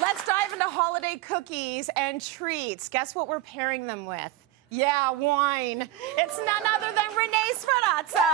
Let's dive into holiday cookies and treats. Guess what we're pairing them with? Yeah, wine. It's none other than Renee Sferrazza.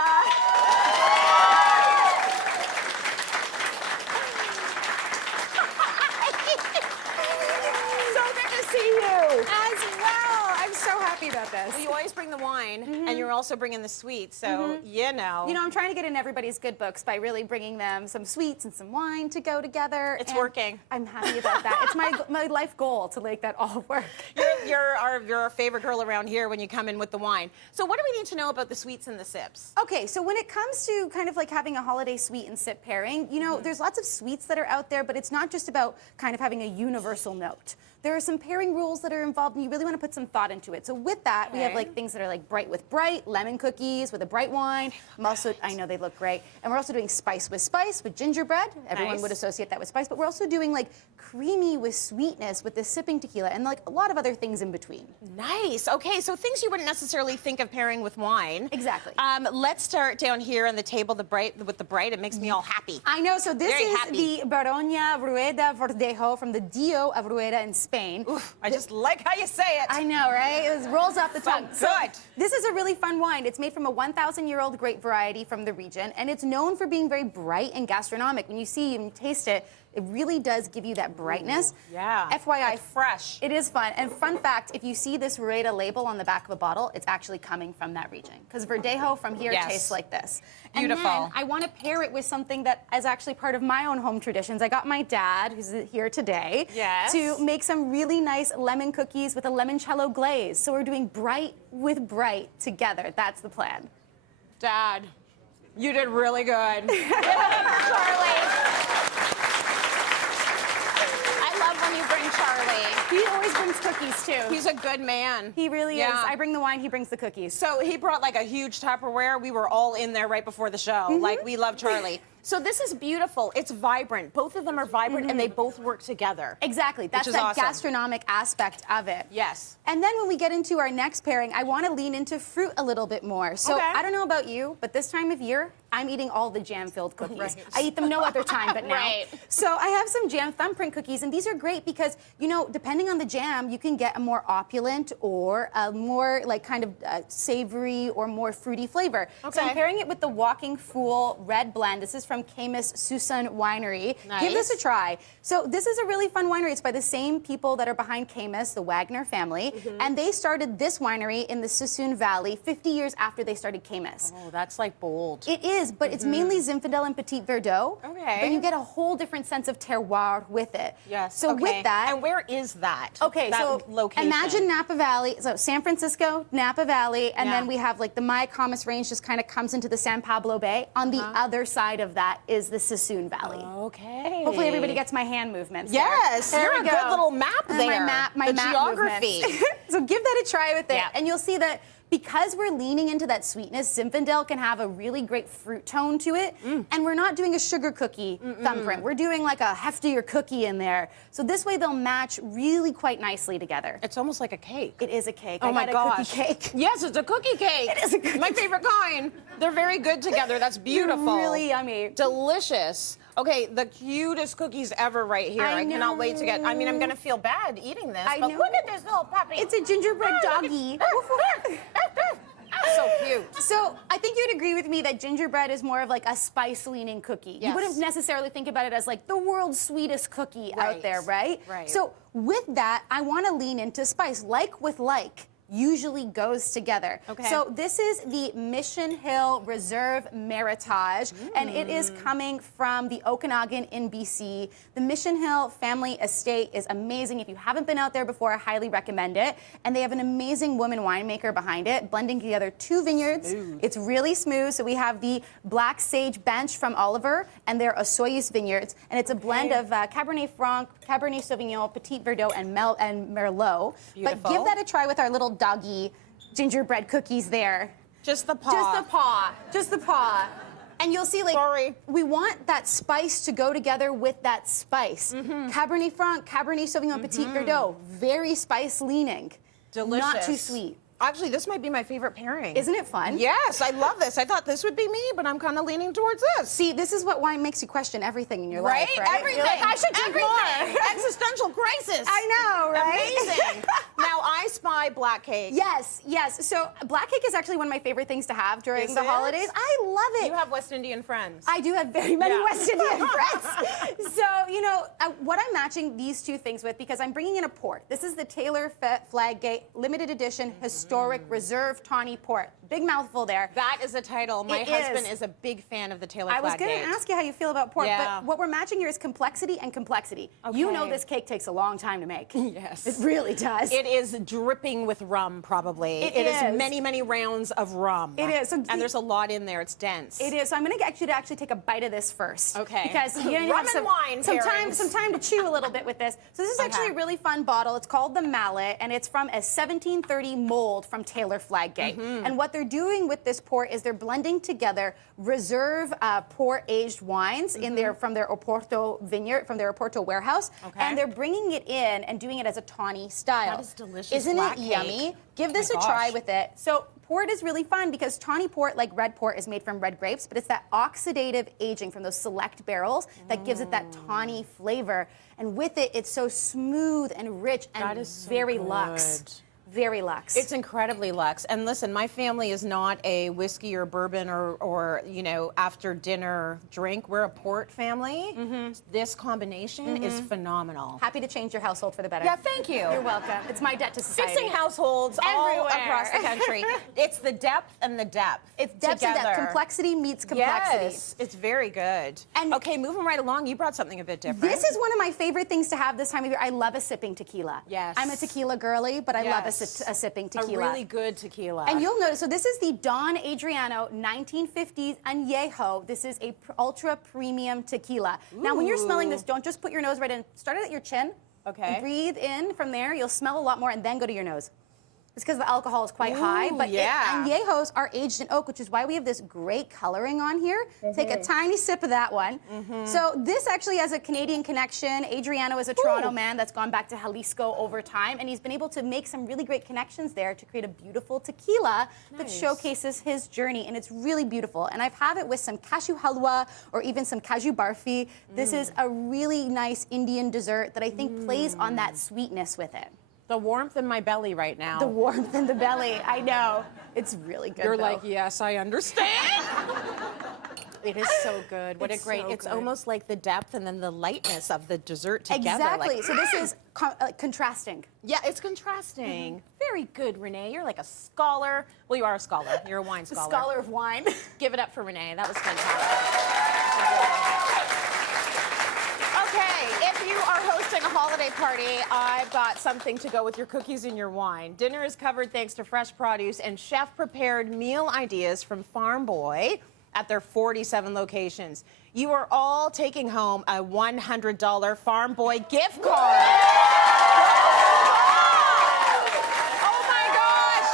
So good to see you. As well. I'm so happy about this. Well, you always bring the wine, and you're also bringing the sweets, so you know. You know, I'm trying to get in everybody's good books by really bringing them some sweets and some wine to go together. It's working. I'm happy about that. It's my life goal to make that all work. You're our favorite girl around here when you come in with the wine. So what do we need to know about the sweets and the sips? Okay, so when it comes to kind of like having a holiday sweet and sip pairing, you know, there's lots of sweets that are out there, but it's not just about kind of having a universal note. There are some pairing rules that are involved, and you really want to put some thought into it. So with that, we have like things that are like bright with bright, lemon cookies with a bright wine. I know they look great. And we're also doing spice with gingerbread. Everyone would associate that with spice, but we're also doing like creamy with sweetness with this sipping tequila and like a lot of other things in between. Nice. Okay, so things you wouldn't necessarily think of pairing with wine. Exactly. Let's start down here on the table, with the bright. It makes me all happy. I know. So this is happy. the Baronia Rueda Verdejo from the Dio of Rueda in Spain. Oof, I just like how you say it. I know, right? It rolls off the tongue. So good. This is a really fun wine. It's made from a 1,000-year-old grape variety from the region, and it's known for being very bright and gastronomic. When you see and taste it, it really does give you that brightness. Ooh, yeah. FYI, it's fresh. It is fun. And fun fact, if you see this Rueda label on the back of a bottle, it's actually coming from that region. Because Verdejo from here tastes like this. Beautiful. And then I want to pair it with something that is actually part of my own home traditions. I got my dad, who's here today, to make some really nice lemon cookies with a limoncello glaze. So we're doing bright with bright together. That's the plan. Dad, you did really good. Charlie. When you bring Charlie. He always brings cookies, too. He's a good man. He really is. I bring the wine, he brings the cookies. So he brought like a huge Tupperware. We were all in there right before the show. Like, we love Charlie. So this is beautiful. It's vibrant. Both of them are vibrant, and they both work together. Exactly. That's that awesome. gastronomic aspect of it. Yes. And then when we get into our next pairing, I want to lean into fruit a little bit more. So I don't know about you, but this time of year, I'm eating all the jam-filled cookies. I eat them no other time but now. So I have some jam thumbprint cookies, and these are great because, you know, depending on the jam, you can get a more opulent or a more like kind of savory or more fruity flavor. So I'm pairing it with the Walking Fool Red Blend. This is from Camus Susan Winery. Give this a try. So this is a really fun winery. It's by the same people that are behind Camus, the Wagner family, and they started this winery in the Susun Valley 50 years after they started Camus. Oh, that's like bold. It is, but it's mainly Zinfandel and Petit Verdot. Then you get a whole different sense of terroir with it. Yes. So with that. And where is that? Okay, that so location? Imagine Napa Valley. So San Francisco, Napa Valley, and then we have like the Mayacamas Range just kind of comes into the San Pablo Bay. On the other side of that is the Susun Valley. Okay. Hopefully everybody gets my hand movements. Yes, there you're we a go. good little map there. My the map geography. So give that a try with it, and you'll see that because we're leaning into that sweetness, Zinfandel can have a really great fruit tone to it, and we're not doing a sugar cookie thumbprint. We're doing like a heftier cookie in there. So this way they'll match really quite nicely together. It's almost like a cake. It is a cake. Oh my gosh. Cookie cake. Yes, it's a cookie cake. It is a cookie My favorite kind. They're very good together. That's beautiful. They're really yummy. Delicious. Okay, the cutest cookies ever right here. I cannot wait to get, I mean, I'm going to feel bad eating this, but look at this little puppy. It's a gingerbread doggy. So cute. So I think you'd agree with me that gingerbread is more of like a spice-leaning cookie. You wouldn't necessarily think about it as like the world's sweetest cookie out there, right? So with that, I want to lean into spice. Like with like usually goes together. So this is the Mission Hill Reserve Meritage, and it is coming from the Okanagan in BC. The Mission Hill family estate is amazing. If you haven't been out there before, I highly recommend it. And they have an amazing woman winemaker behind it, blending together 2 vineyards. It's really smooth. So we have the Black Sage Bench from Oliver and their Osoyoos vineyards, and it's a blend of Cabernet Franc, Cabernet Sauvignon, Petit Verdot, and Merlot. But give that a try with our little doggy gingerbread cookies there. Just the paw. Just the paw. Just the paw. And you'll see, like, we want that spice to go together with that spice. Cabernet Franc, Cabernet Sauvignon, Petit Verdot, very spice leaning. Delicious. Not too sweet. Actually, this might be my favorite pairing. Isn't it fun? Yes, I love this. I thought this would be me, but I'm kind of leaning towards this. See, this is what wine makes you question everything in your life, right? Everything. You're like, I should drink more. Existential existential crisis. I know, right? Amazing. Now, I spy black cake. Yes, yes. So black cake is actually one of my favorite things to have during the holidays. I love it. You have West Indian friends. I do have very many West Indian friends. So, you know, what I'm matching these two things with, because I'm bringing in a port. This is the Taylor Fladgate limited edition historic reserve tawny port. Big mouthful there. That is a title. My husband is a big fan of the Taylor Fladgate. I was going to ask you how you feel about port, but what we're matching here is complexity and complexity. Okay. You know this cake takes a long time to make. Yes. It really does. It is dripping with rum, probably. It is many, many rounds of rum. It is. So and there's a lot in there. It's dense. It is. So I'm going to get you to actually take a bite of this first. Okay. Because you rum and wine some time to chew a little bit with this. So this is actually a really fun bottle. It's called the Mallet, and it's from a 1730 mold from Taylor Fladgate. And what they're doing with this port is they're blending together reserve port-aged wines from their Oporto vineyard, from their Oporto warehouse, and they're bringing it in and doing it as a tawny style. That is delicious. Isn't it yummy? Give this a try with it. So port is really fun because tawny port, like red port, is made from red grapes, but it's that oxidative aging from those select barrels that gives it that tawny flavor. And with it, it's so smooth and rich and very luxe. Very luxe. It's incredibly luxe. And listen, my family is not a whiskey or bourbon or you know, after dinner drink. We're a port family. This combination is phenomenal. Happy to change your household for the better. Yeah, thank you. You're welcome. It's my debt to society. Fixing households all across the country. It's the depth and the depth. It's depth and depth. Complexity meets complexity. Yes, it's very good. And okay, moving right along, you brought something a bit different. This is one of my favorite things to have this time of year. I love a sipping tequila. Yes. I'm a tequila girly, but I love a sipping tequila. A really good tequila. And you'll notice, so this is the Don Adriano 1950s Añejo. This is a ultra premium tequila. Ooh. Now, when you're smelling this, don't just put your nose right in. Start it at your chin. Okay. And breathe in from there. You'll smell a lot more, and then go to your nose. It's because the alcohol is quite high, but añejos are aged in oak, which is why we have this great coloring on here. Take a tiny sip of that one. So this actually has a Canadian connection. Adriano is a Toronto man that's gone back to Jalisco over time, and he's been able to make some really great connections there to create a beautiful tequila that showcases his journey, and it's really beautiful. And I've had it with some cashew halwa or even some cashew barfi. This is a really nice Indian dessert that I think plays on that sweetness with it. The warmth in my belly right now. The warmth in the belly, I know. It's really good. You're like, yes, I understand. It is so good. What a great, it's almost like the depth and then the lightness of the dessert together. Exactly, so this is contrasting. Yeah, it's contrasting. Very good, Renee. You're like a scholar. Well, you are a scholar. You're a wine scholar. A scholar of wine. Give it up for Renee. That was fantastic. Okay, if you are hosting a holiday party, I've got something to go with your cookies and your wine. Dinner is covered thanks to fresh produce and chef-prepared meal ideas from Farm Boy at their 47 locations. You are all taking home a $100 Farm Boy gift card. Oh my gosh!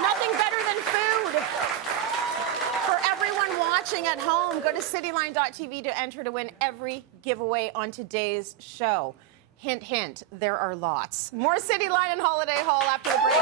Nothing better than food. For everyone watching at home, go to cityline.tv to enter to win every giveaway on today's show. Hint, hint, there are lots. More Cityline and Holiday Haul after the break.